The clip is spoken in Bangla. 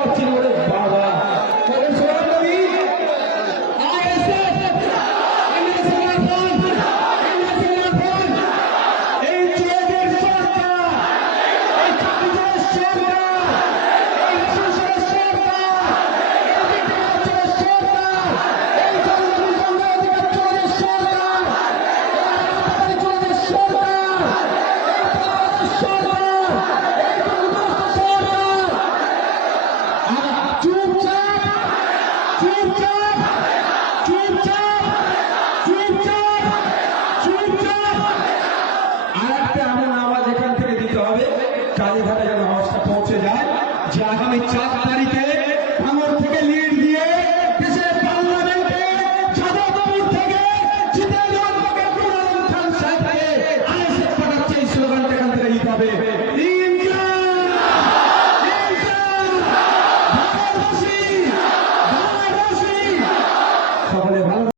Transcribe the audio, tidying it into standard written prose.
পারছি না ওরে বাবা। আরেকটা এমন আওয়াজ এখান থেকে দিতে হবে কালীঘাটে যেন আওয়াজটা পৌঁছে যায় যে আগামী 4 তারিখে